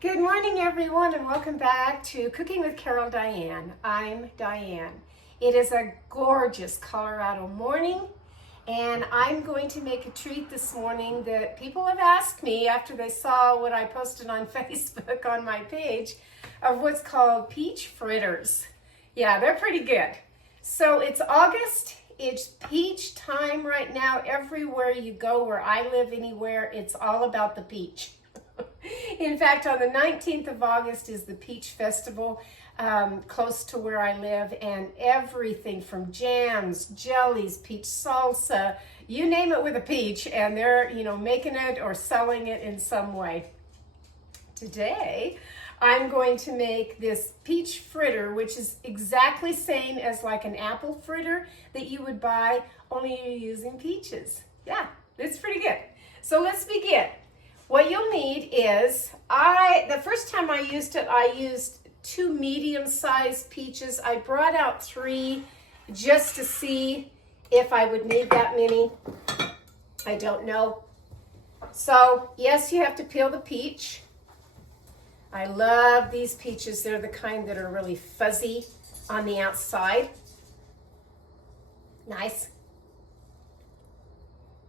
Good morning, everyone, and welcome back to Cooking with Carol Diane. I'm Diane. It is a gorgeous Colorado morning, and I'm going to make a treat this morning that people have asked me after they saw what I posted on Facebook on my page of what's called peach fritters. Yeah, they're pretty good. So it's August. It's peach time right now. Everywhere you go, where I live, anywhere, it's all about the peach. In fact, on the 19th of August is the Peach Festival close to where I live, and everything from jams, jellies, peach salsa, you name it with a peach, and they're, making it or selling it in some way. Today, I'm going to make this peach fritter, which is exactly same as like an apple fritter that you would buy, only you're using peaches. Yeah, it's pretty good. So let's begin. What you'll need is, the first time I used it, I used 2 medium-sized peaches. I brought out 3 just to see if I would need that many. I don't know. So, yes, you have to peel the peach. I love these peaches. They're the kind that are really fuzzy on the outside. Nice.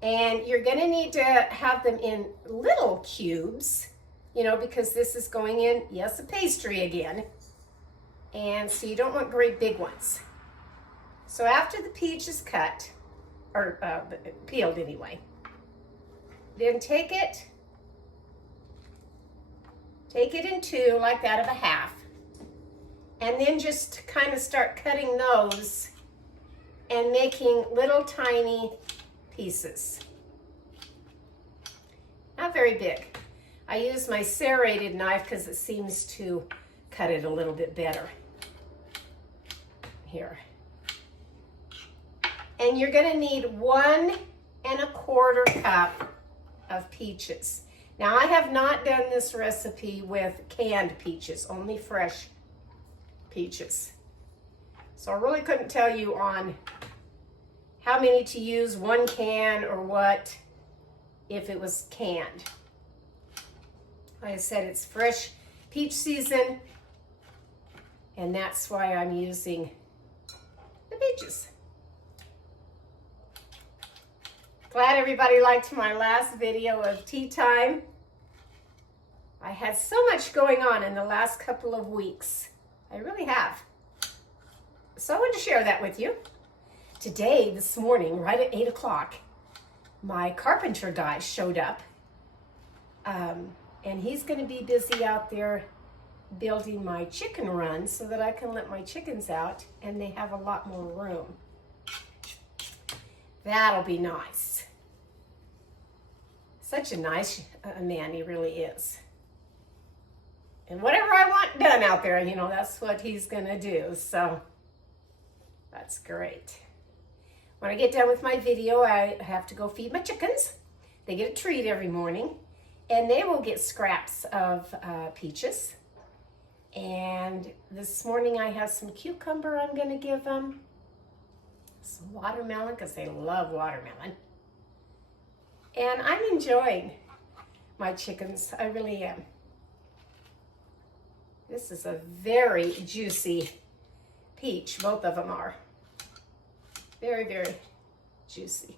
And you're going to need to have them in little cubes, because this is going in, yes, a pastry again. And so you don't want great big ones. So after the peach is cut, or peeled anyway, then take it in 2 like that of a half. And then just kind of start cutting those and making little tiny pieces. Not very big. I use my serrated knife because it seems to cut it a little bit better. Here. And you're going to need 1 1/4 cup of peaches. Now, I have not done this recipe with canned peaches, only fresh peaches. So I really couldn't tell you on how many to use, 1 can or what, if it was canned. Like I said, it's fresh peach season, and that's why I'm using the peaches. Glad everybody liked my last video of tea time. I had so much going on in the last couple of weeks. I really have. So I wanted to share that with you. Today, this morning, right at 8 o'clock, my carpenter guy showed up, and he's going to be busy out there building my chicken run so that I can let my chickens out and they have a lot more room. That'll be nice. Such a nice man he really is. And whatever I want done out there, that's what he's going to do. So that's great. When I get done with my video, I have to go feed my chickens. They get a treat every morning, and they will get scraps of peaches. And this morning I have some cucumber I'm going to give them, some watermelon, because they love watermelon. And I'm enjoying my chickens. I really am. This is a very juicy peach. Both of them are. Very, very juicy.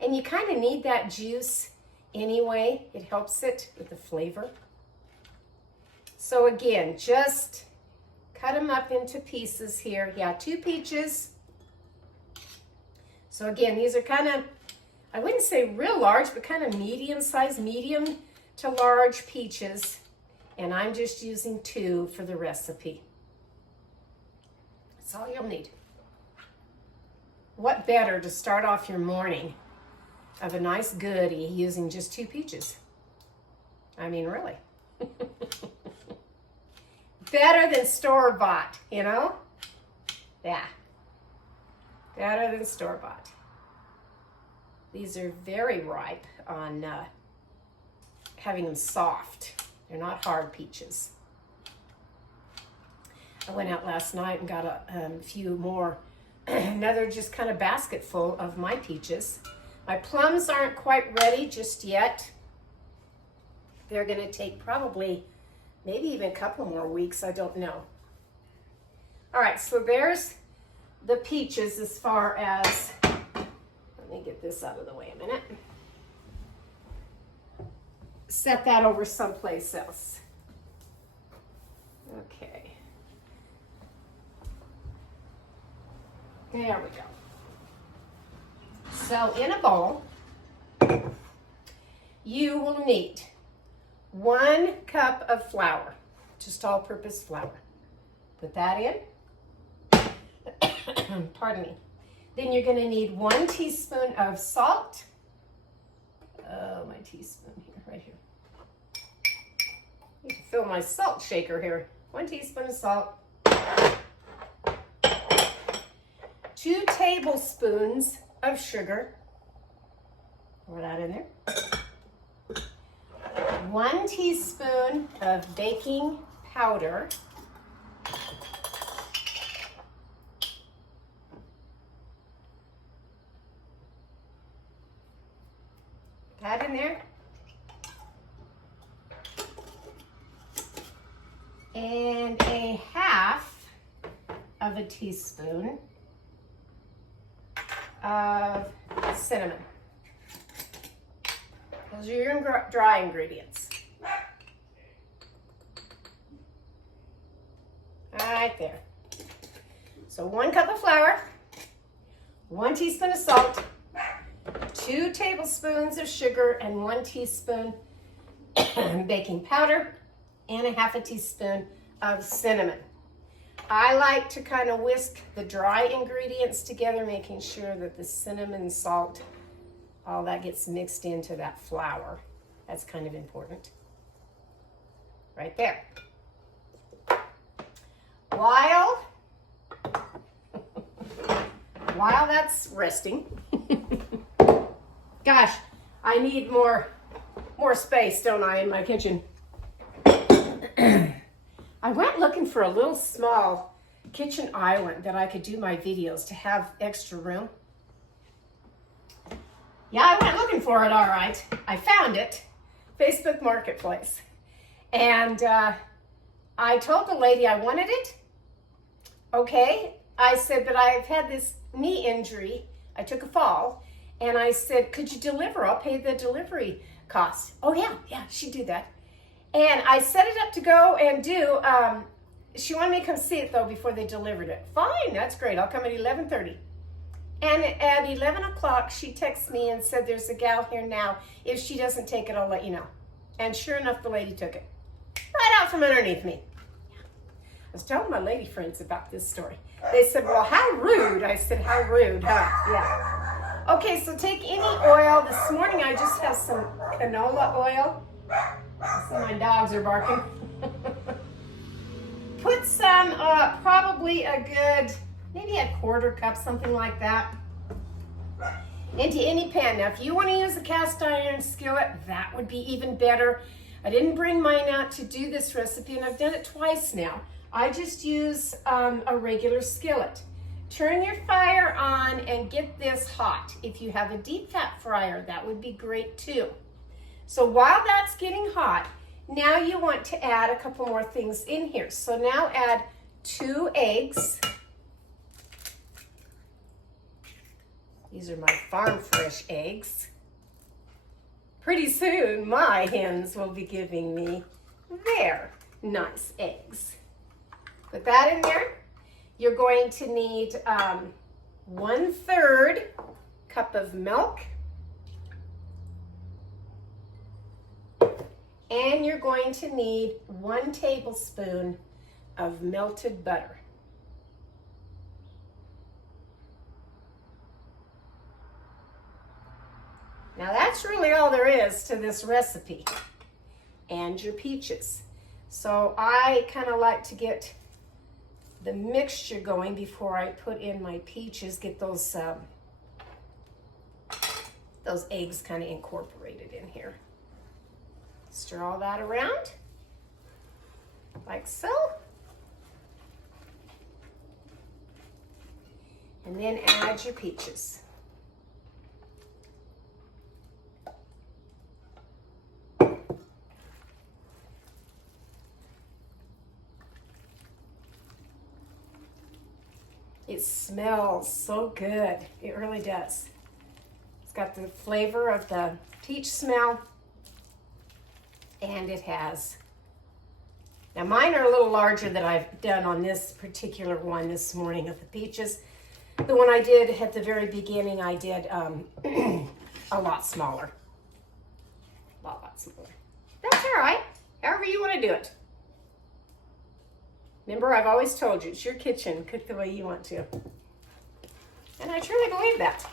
And you kind of need that juice anyway. It helps it with the flavor. So again, just cut them up into pieces here. Yeah, 2 peaches. So again, these are kind of, I wouldn't say real large, but kind of medium to large peaches. And I'm just using 2 for the recipe. That's all you'll need. What better to start off your morning of a nice goodie using just 2 peaches? I mean, really. Better than store-bought, Yeah. Better than store-bought. These are very ripe on having them soft. They're not hard peaches. I went out last night and got a few more, another just kind of basket full of my peaches. My plums aren't quite ready just yet. They're going to take probably maybe even a couple more weeks, I don't know. All right, so there's the peaches as far as, let me get this out of the way a minute. Set that over someplace else. Okay. There we go. So in a bowl, you will need 1 cup of flour, just all-purpose flour. Put that in. Pardon me. Then you're going to need 1 teaspoon of salt. Oh, my teaspoon here, right here. I need to fill my salt shaker here. 1 teaspoon of salt. 2 tablespoons of sugar. Pour that in there. 1 teaspoon of baking powder. That in there. And 1/2 of a teaspoon of cinnamon. Those are your dry ingredients. Right there. So 1 cup of flour, 1 teaspoon of salt, 2 tablespoons of sugar, and 1 teaspoon baking powder, and 1/2 teaspoon of cinnamon. I like to kind of whisk the dry ingredients together, making sure that the cinnamon, salt, all that gets mixed into that flour. That's kind of important. Right there. While that's resting, gosh, I need more space, don't I, in my kitchen? I went looking for a little small kitchen island that I could do my videos to have extra room. Yeah, I went looking for it, all right. I found it, Facebook Marketplace. And I told the lady I wanted it. Okay, I said, but I've had this knee injury. I took a fall. And I said, could you deliver? I'll pay the delivery cost. Oh, yeah, she'd do that. And I set it up to go and do, she wanted me to come see it, though, before they delivered it. Fine, that's great. I'll come at 11:30. And at 11 o'clock, she texted me and said, there's a gal here now. If she doesn't take it, I'll let you know. And sure enough, the lady took it. Right out from underneath me. I was telling my lady friends about this story. They said, well, how rude. I said, how rude, huh? Yeah. Okay, so take any oil. This morning, I just have some canola oil. So my dogs are barking. Put some, probably a good, maybe a 1/4 cup, something like that, into any pan. Now, if you want to use a cast iron skillet, that would be even better. I didn't bring mine out to do this recipe, and I've done it twice now. I just use a regular skillet. Turn your fire on and get this hot. If you have a deep fat fryer, that would be great too. So while that's getting hot, now you want to add a couple more things in here. So now add 2 eggs. These are my farm fresh eggs. Pretty soon my hens will be giving me their nice eggs. Put that in there. You're going to need 1/3 cup of milk. And you're going to need 1 tablespoon of melted butter. Now that's really all there is to this recipe. And your peaches. So I kind of like to get the mixture going before I put in my peaches, get those eggs kind of incorporated in here. Stir all that around, like so. And then add your peaches. It smells so good. It really does. It's got the flavor of the peach smell, and it has. Now mine are a little larger than I've done on this particular one this morning of the peaches. The one I did at the very beginning, I did a lot smaller. A lot smaller. That's all right. However you want to do it. Remember, I've always told you, it's your kitchen. Cook the way you want to. And I truly believe that.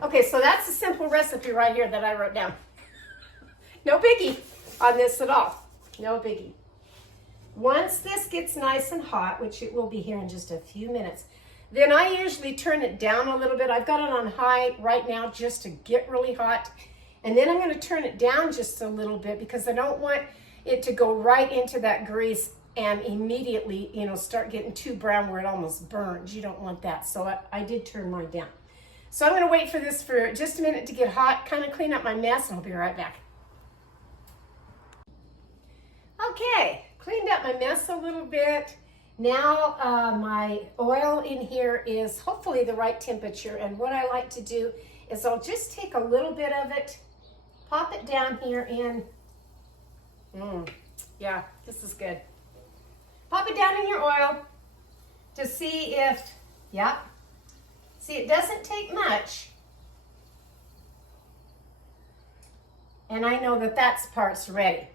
Okay, so that's a simple recipe right here that I wrote down. No biggie on this at all. No biggie. Once this gets nice and hot, which it will be here in just a few minutes, then I usually turn it down a little bit. I've got it on high right now just to get really hot. And then I'm going to turn it down just a little bit because I don't want it to go right into that grease and immediately, you know, start getting too brown where it almost burns. You don't want that. So I did turn mine down. So I'm going to wait for this for just a minute to get hot, kind of clean up my mess, and I'll be right back. Okay, cleaned up my mess a little bit. Now my oil in here is hopefully the right temperature, and what I like to do is I'll just take a little bit of it, pop it down here in, yeah, this is good. Pop it down in your oil to see if, yeah, see it doesn't take much. And I know that that part's ready.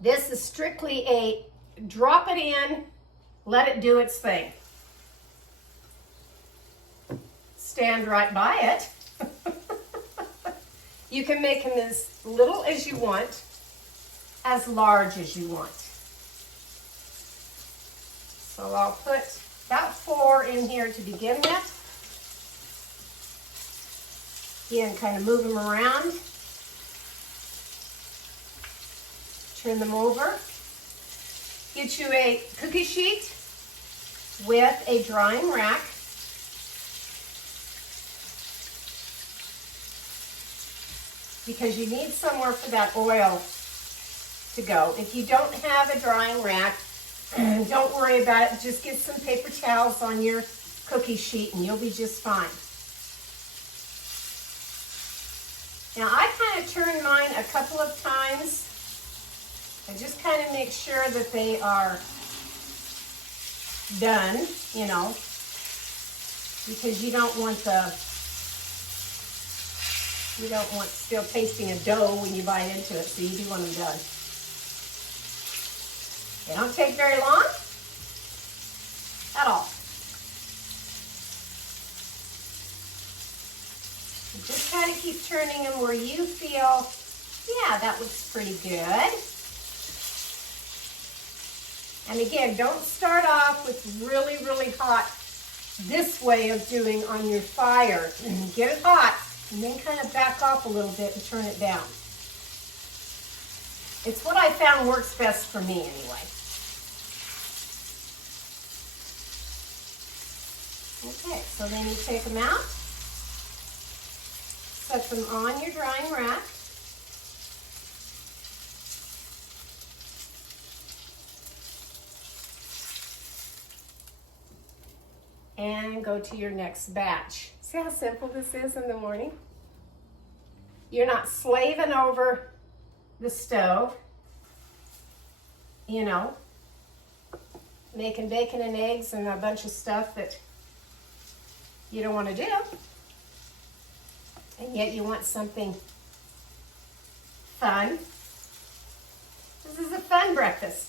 This is strictly a drop it in, let it do its thing. Stand right by it. You can make them as little as you want, as large as you want. So I'll put about 4 in here to begin with. Again, kind of move them around. Turn them over. Get you a cookie sheet with a drying rack. Because you need somewhere for that oil to go. If you don't have a drying rack, don't worry about it. Just get some paper towels on your cookie sheet and you'll be just fine. Now I kind of turn mine a couple of times. I just kind of make sure that they are done, you know, because you don't want still tasting a dough when you bite into it, so you do want them done. They don't take very long at all. You just kind of keep turning them where you feel, yeah, that looks pretty good. And again, don't start off with really, really hot this way of doing on your fire. Get it hot and then kind of back off a little bit and turn it down. It's what I found works best for me anyway. Okay, so then you take them out, set them on your drying rack. And go to your next batch. See how simple this is in the morning? You're not slaving over the stove, you know, making bacon and eggs and a bunch of stuff that you don't want to do. And yet you want something fun. This is a fun breakfast.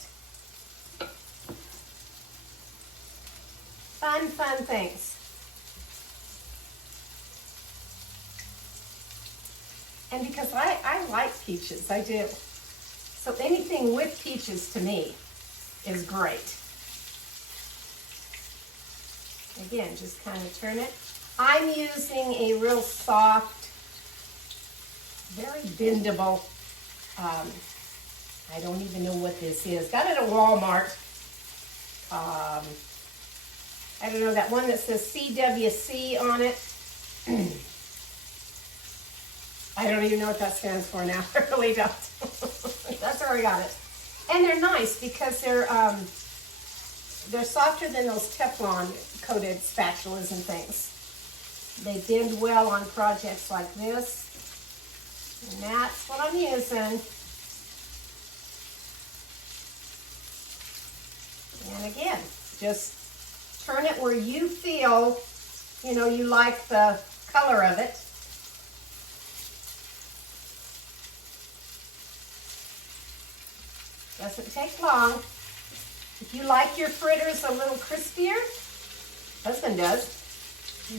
Fun things. And because I like peaches, I do. So anything with peaches to me is great. Again, just kind of turn it. I'm using a real soft, very bendable, I don't even know what this is. Got it at Walmart. I don't know, that one that says CWC on it. I don't even know what that stands for now. I really don't. That's where I got it. And they're nice because they're softer than those Teflon coated spatulas and things. They bend well on projects like this. And that's what I'm using. And again, just turn it where you feel, you know, you like the color of it. Doesn't take long. If you like your fritters a little crispier, husband does,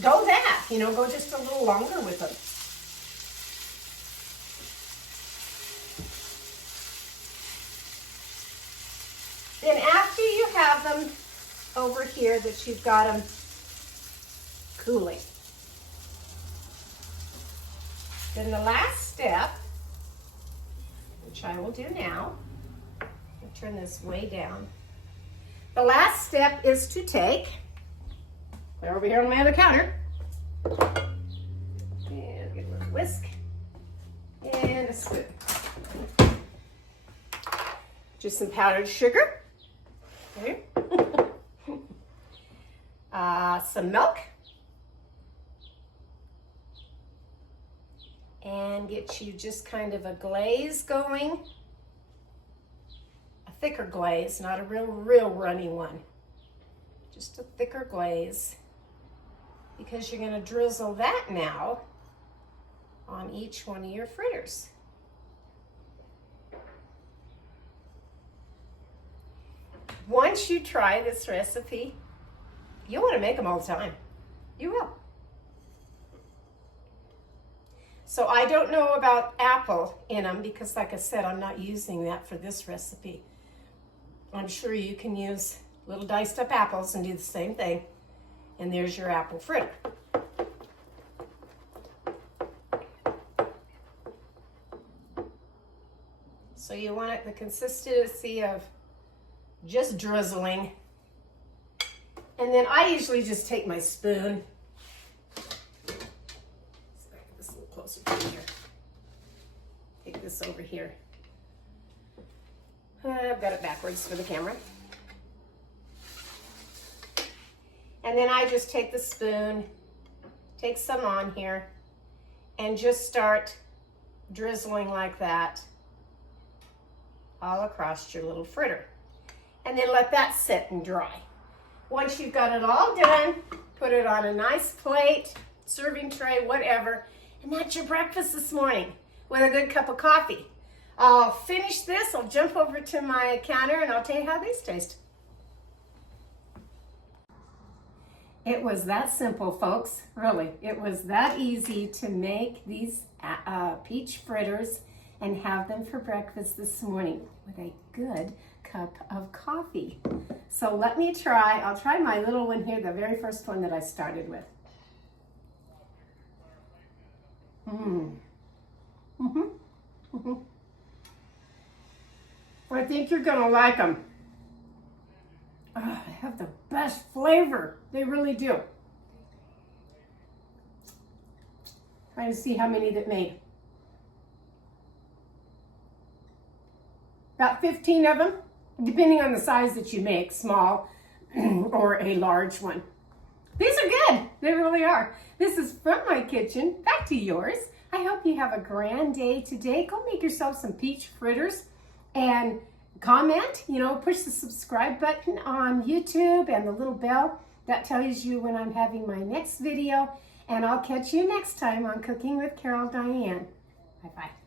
go that, you know, go just a little longer with them. Then after you have them over here that you've got them cooling, then the last step, which I will do now, I'll turn this way down. The last step is to take, they're over here on my other counter, and get a little whisk and a spoon. Just some powdered sugar. Okay. Some milk, and get you just kind of a glaze going, a thicker glaze, not a real runny one, just a thicker glaze, because you're going to drizzle that now on each one of your fritters. Once you try this recipe, you'll want to make them all the time. You will. So I don't know about apple in them because, like I said, I'm not using that for this recipe. I'm sure you can use little diced up apples and do the same thing. And there's your apple fritter. So you want it the consistency of just drizzling. And then I usually just take my spoon. Let's get this a little closer to here. Take this over here. I've got it backwards for the camera. And then I just take the spoon, take some on here, and just start drizzling like that all across your little fritter. And then let that sit and dry. Once you've got it all done, put it on a nice plate, serving tray, whatever, and that's your breakfast this morning with a good cup of coffee. I'll finish this, I'll jump over to my counter, and I'll tell you how these taste. It was that simple, folks, really. It was that easy to make these peach fritters and have them for breakfast this morning with a good cup of coffee. So let me try, I'll try my little one here, the very first one that I started with. I think you're gonna like them. Oh, they have the best flavor. They really do. Trying to see how many that made. About 15 of them, depending on the size that you make, small or a large one. These are good. They really are. This is from my kitchen, back to yours. I hope you have a grand day today. Go make yourself some peach fritters and comment, you know, push the subscribe button on YouTube and the little bell. That tells you when I'm having my next video. And I'll catch you next time on Cooking with Carol Diane. Bye-bye.